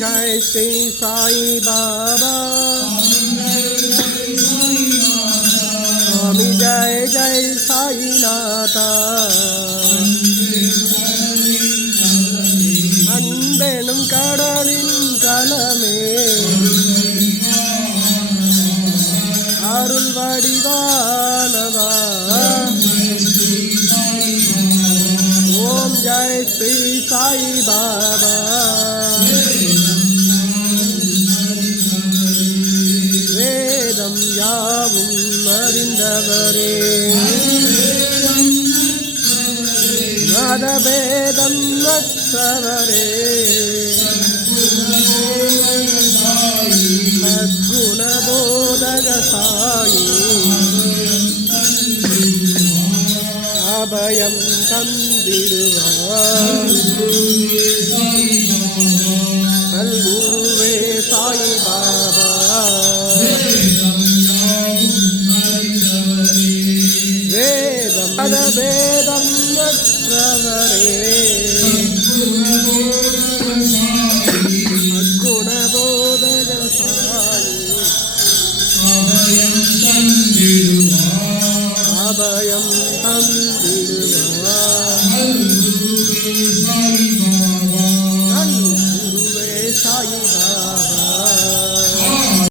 जय श्री साई बाबा स्वामी जय जय साई नाथा அன்பெனும் கடலின் கலமே அருள் வடிவானவா ஓம் ஜெய் ஸ்ரீ சாய் பாபா வேதம் யாவும் அறிந்தவரே மதபேதம் நற்றவரே சத்குணபோதக சாயி அபயம் தந்திடுவார் நல்குருவே சாய் பாபா வேதம் மதபேதம் நற்றவரே சத்குணபோதக சாயி அபயம் தந்திடுவார்